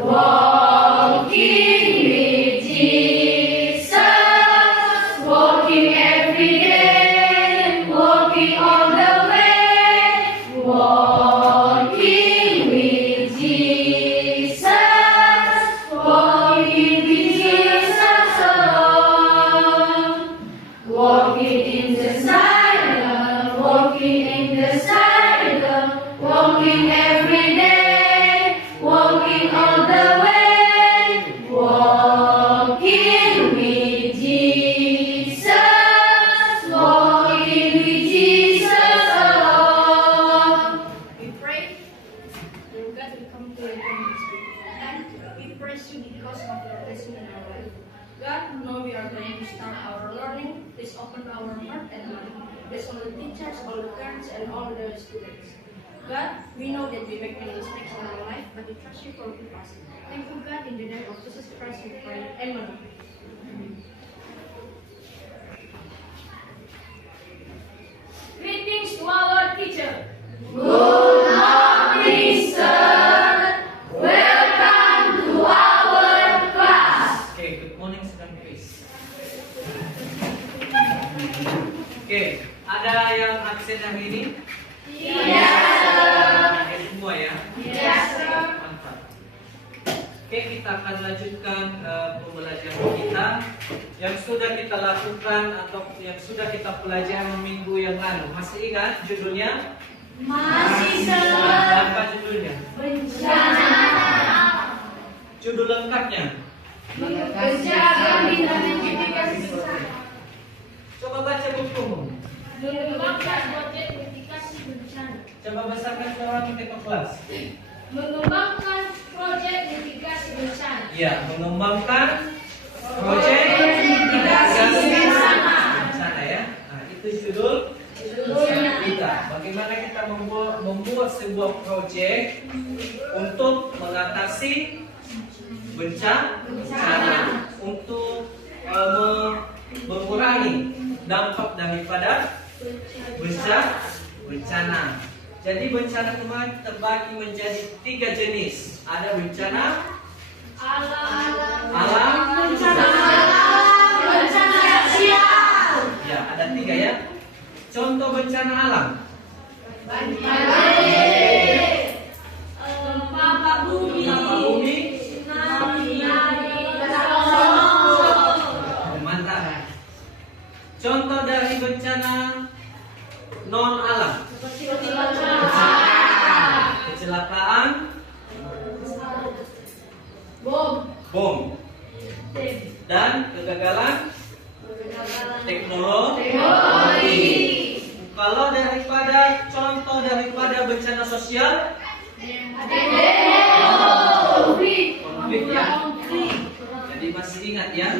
Walking with Jesus, walking every day, walking all the way, walking with Jesus, walking with Jesus alone, walking in the silence, walking in the silence, walking every day, walking all the way, walking with Jesus, walking with Jesus alone. We pray, Lord God, we come to your throne this week. And we praise you because of your blessing in our life. God, now we are going to start our learning. Please open our heart and mind. Bless all the teachers, all the parents, and all the students. God, we know that we make many mistakes in our life, but we trust you for forgive us. Thank you, God, in the name of Jesus Christ we pray. Amen. Greetings to our teacher. Good morning, sir. Welcome to our class. Okay, good morning student please. Oke, ada yang absen hari ini? Ada semua ya? Mantap. Oke, kita akan lanjutkan pembelajaran kita yang sudah kita lakukan atau yang sudah kita pelajari minggu yang lalu. Masih ingat judulnya? Masih, sir. Apa judulnya? Bencana. Judul lengkapnya? Menjaga bidang mitigasi bencana. Coba baca bukumu. Mengembangkan proyek mitigasi bencana. Coba besarkan suara kita ke kelas. Mengembangkan proyek mitigasi bencana. Ya, mengembangkan proyek mitigasi bencana. bencana ya. Nah, itu judul kita. Bagaimana kita membuat sebuah proyek untuk mengatasi bencana, untuk mengurangi dampak daripada bencana. Jadi bencana kemarin terbagi menjadi 3 jenis. Ada bencana alam, Bencana alam, bencana sosial. ya ada 3 ya. Contoh bencana alam. Gempa bumi, tsunami, Mantap. Contoh dari bencana non alam. Kecelakaan, bom, dan kegagalan teknologi. Kalau daripada contoh daripada bencana sosial, konflik ya. Jadi masih ingat ya?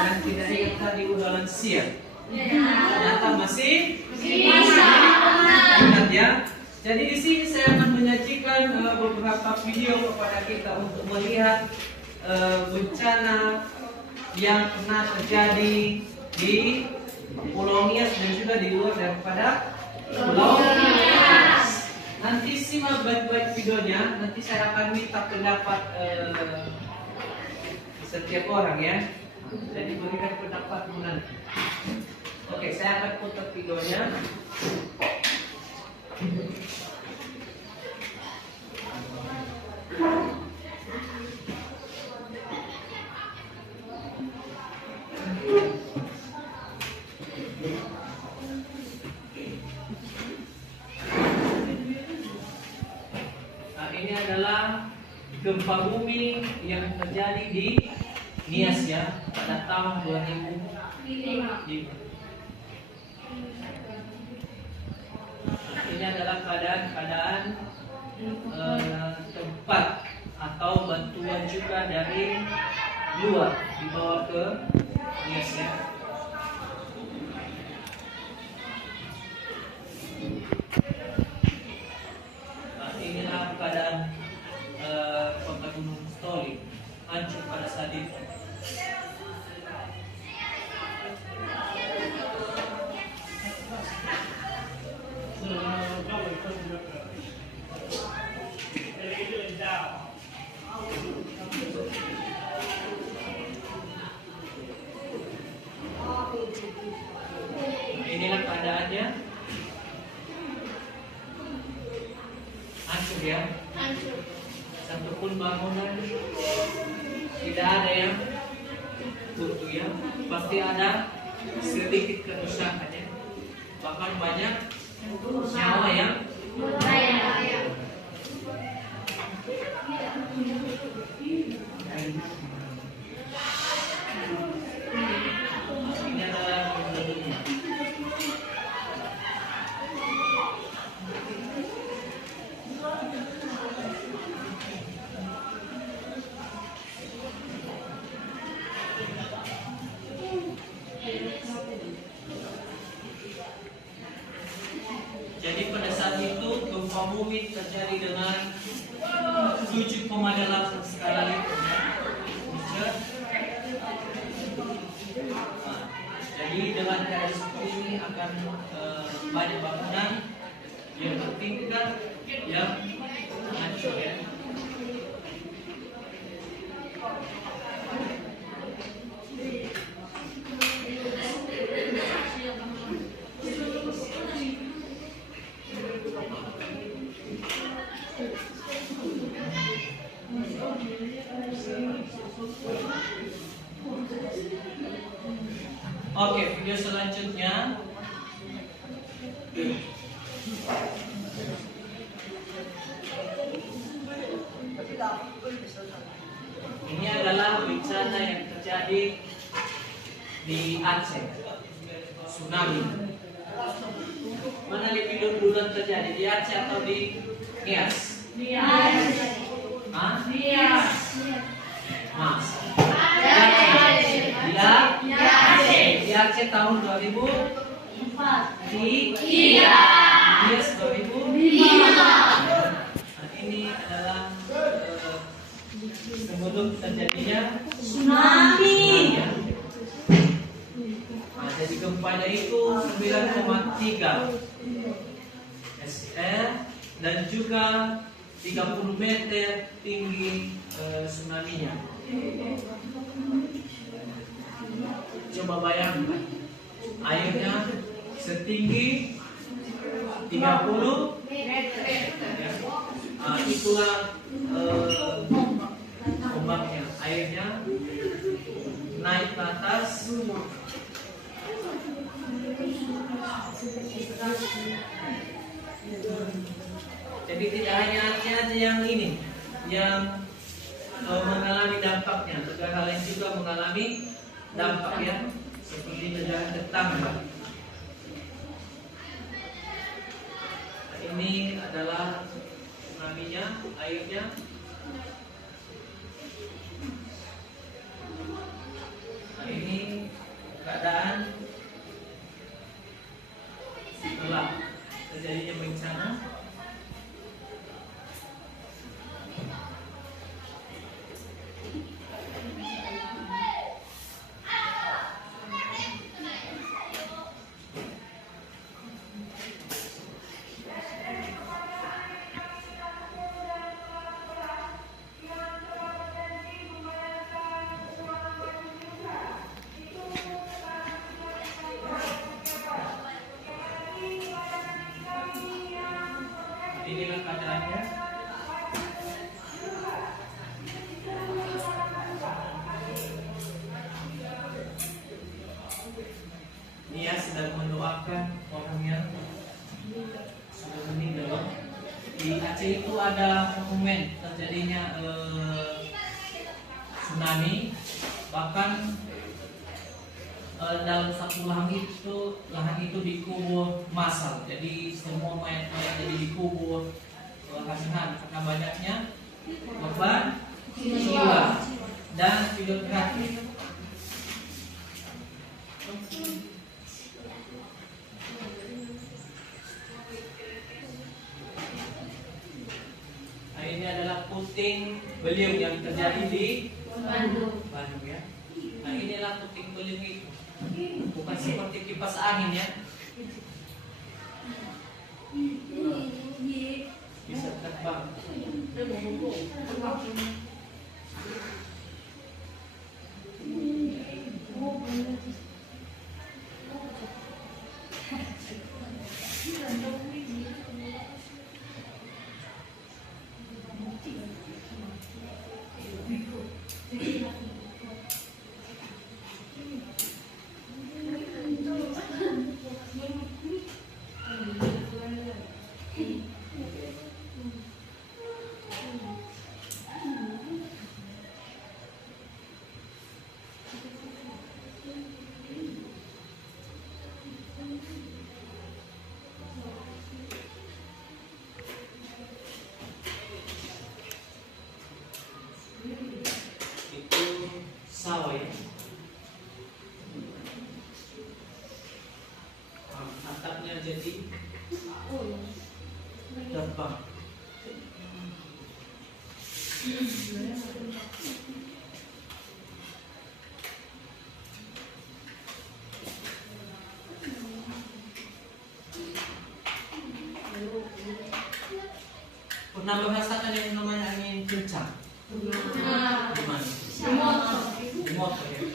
Dan tidak ingat tadi udah lansia. Ternyata masih ingat ya. Jadi di sini saya akan menyajikan beberapa video kepada kita untuk melihat bencana yang pernah terjadi di Pulau Nias dan juga di luar daripada Pulau Nias. Nanti simak baik-baik videonya. Nanti saya akan minta pendapat setiap orang ya. Jadi berikan pendapatmu nanti. Oke, saya akan putar videonya. Nah, ini adalah gempa bumi yang terjadi di Nias ya pada tahun 2005. Ini adalah keadaan tempat atau bantuan juga dari luar dibawa ke Nias ya. Nah, inilah keadaan kota Gunung Stoli hancur pada saat itu. ya? Satupun bangunan tidak ada yang utuh ya. Pasti ada sedikit kerusakan ya. Bahkan banyak nyawa yang ini adalah bentuknya. Jadi pada saat itu gempa bumi terjadi dengan 7,8 skala Richter. Jadi dengan keadaan seperti ini akan banyak bangunan yang bertingkat yang hancur ya. Oke, video selanjutnya ini adalah bencana yang terjadi di Aceh, tsunami. Mana lebih duluan terjadi, di Aceh atau di Nias? Hah? Mas. Di Aceh tahun 2004. Di Nias 2005. Nah, ini adalah sebelum terjadinya tsunami. Nah, jadi gempanya itu 9,3 SR dan juga 30 meter tinggi tsunami-nya. Coba bayangkan airnya setinggi 30 meter. Ya. Itulah ombaknya, airnya naik ke atas. Jadi tidak hanya Aceh aja yang ini yang mengalami dampaknya, negara lain juga mengalami dampak ya, seperti negara tetangga. Ini adalah tsunami-nya, airnya. Nah, ini keadaan setelah terjadinya bencana. Inilah keadaannya. Dia sedang mendoakan orang yang sudah meninggal. Di Aceh itu ada monumen terjadinya tsunami. Bahkan dalam satu lahan itu dikubur massal. Jadi semua mayat-mayat jadi dikubur kasihan karena banyaknya korban jiwa dan video terakhir. Nah, ini adalah puting beliung yang terjadi di Bandung ya. Nah, inilah puting beliung itu. Bukan seperti kipas angin ya. Bisa terbang. pernah merasakan yang namanya angin kencang? Gimana? Di motor ya.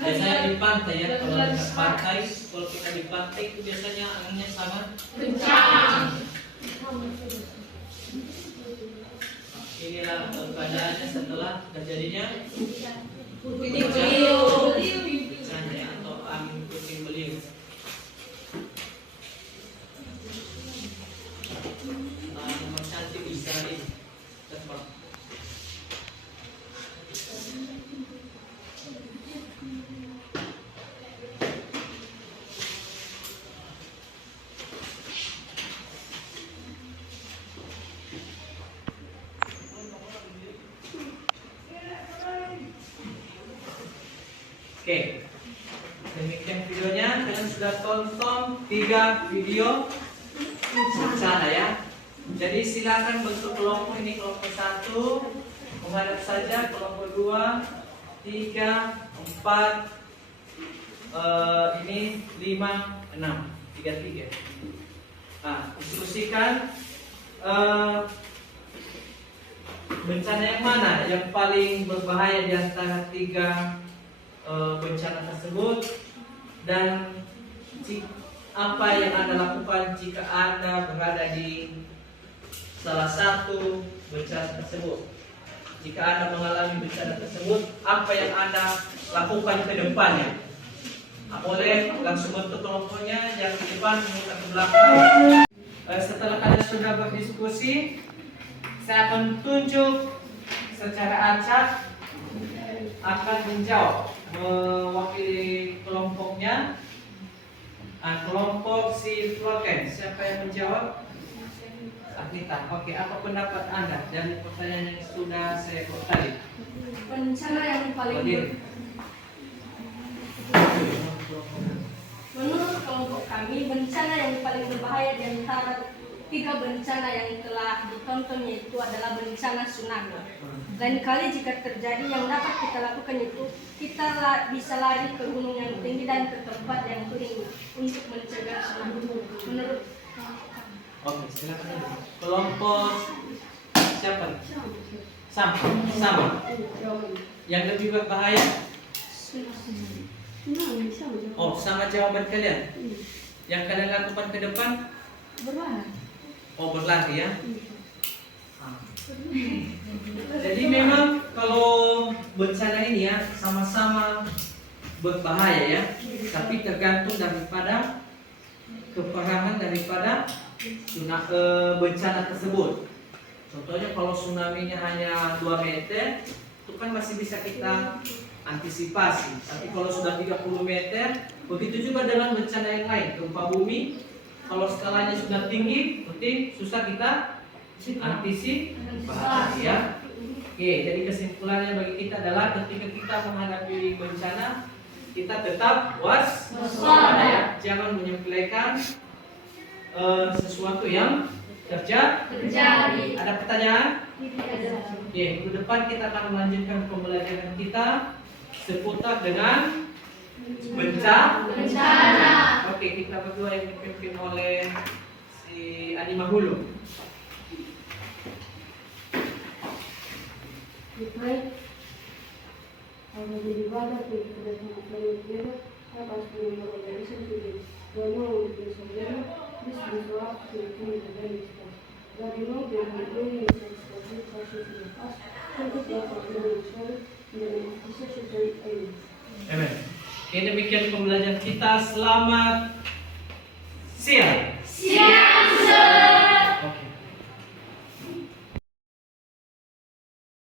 Biasanya di pantai ya, kalau dekat pantai, kalau kita di pantai itu biasanya anginnya sangat kencang. Inilah keadaannya setelah terjadinya Puting beliung. bencana atau angin puting beliung. Nomor cantik bisa nih terbang. Oke, demikian videonya. Kalian sudah tonton 3 video bencana ya. Jadi silakan bentuk kelompok ini, kelompok 1 menghadap saja, kelompok 2, 3, 4, ini 5, 6, 3. Nah, diskusikan bencana yang mana yang paling berbahaya di antara 3 bencana tersebut, dan apa yang Anda lakukan jika Anda berada di salah satu bencana tersebut. Jika Anda mengalami bencana tersebut, apa yang Anda lakukan ke depannya. Boleh langsung bentuk kelompoknya, jangan ke depan, muka ke belakang. Setelah kalian sudah berdiskusi, saya akan tunjuk secara acak akan menjawab mewakili kelompoknya. Kelompok si Floken, siapa yang menjawab? Agnita. Oke, apa pendapat Anda dari pertanyaan yang sudah saya buat tadi? Bencana yang paling menurut kelompok kami, bencana yang paling berbahaya di antara 3 bencana yang telah ditonton yaitu adalah bencana tsunami. Lain kali jika terjadi, yang dapat kita lakukan itu kita bisa lari ke gunung yang tinggi dan ke tempat yang kering untuk mencegah tsunami. Menurut Oke, silakan. Kelompok siapa? Sama. Yang lebih berbahaya? Oh, sama jawaban kalian. Yang kalian lakukan ke depan? Oh, berlari ya. Jadi memang kalau bencana ini ya sama-sama berbahaya ya, tapi tergantung daripada keparahan daripada bencana tersebut. Contohnya kalau tsunami-nya hanya 2 meter, itu kan masih bisa kita antisipasi. Tapi kalau sudah 30 meter, begitu juga dengan bencana yang lain, gempa bumi. Kalau skalanya sudah tinggi, penting susah kita antisipasi ya. Oke, jadi kesimpulannya bagi kita adalah ketika kita menghadapi bencana, kita tetap waspada ya. Jangan menyepelekan sesuatu yang terjadi. Ada pertanyaan? Oke, minggu depan kita akan melanjutkan pembelajaran kita seputar dengan bencana. Oke, kita berdua yang dipimpin oleh si Adi Mahulu. Amen. Oke, demikian pembelajaran kita. Selamat siang.